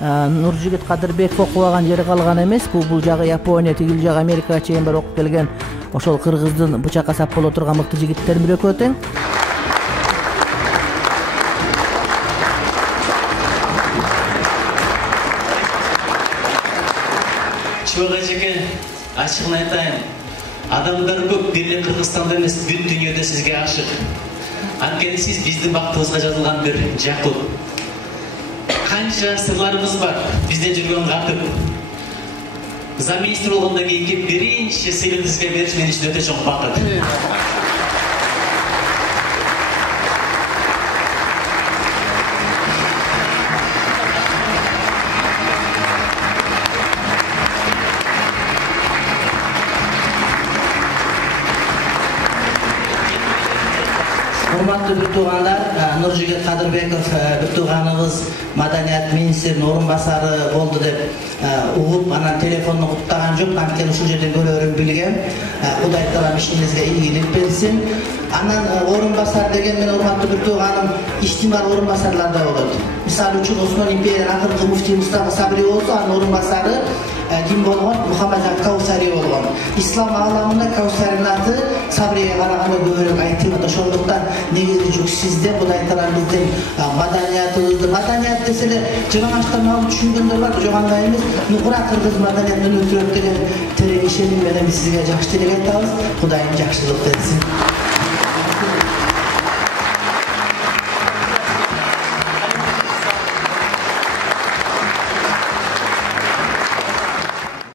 Нуржигит Кадырбеков окубаган жери калган эмес. Бул жагы Япония, тигил жагы Америкага чейин бар окуп келген ошол кыргыздын бычакка сап боло турган мыкты жигиттердин бирөө экөө тең. Чуга жеке ашыгын айтайын. Адамдар көп, бир Кыргызстанда эмес, бүт дүйнөдө сизге ашык. Анткени сиз биздин бактыбызга жазылган бир жакут. Канча сырларыбыз бар, бизде жүргөн катып. Замминистр болгондон кийинки биринчи сыйын сизге бериш мен үчүн өтө чоң бакыт. Урматтуу бир туугандар, Нуржигит Кадырбеков бир тууганыбыз маданият министринин орун басары болду деп угуп, анан телефонду куттаган жок. Анткени ушул жерден көрөрүн билген. Кудай таалам ишиңизге ийгилик берсин. Анан орун басар деген мен урматтуу бир тууганым иштимал орун басарларда болот. Мисалы үчүн Осмон империянын акыркы муфтий Мустафа Сабри болсо, анын орун басары ким болгон? Мухаммад Каусари болгон. Ислам ааламында Каусаринин аты Сабриге караганда көбүрөөк айтылат. Ошондуктан негизи жүк сизде. Кудай таалам биздин маданиятыбызды, маданият деселе жалаңаштан алып түшүнгөндөр бар, жок андай эмес. Нукура кыргыз маданиятын өтүрөт деген терең ишеним менен сизге жакшы тилек айтабыз. Кудайым жакшылык берсин.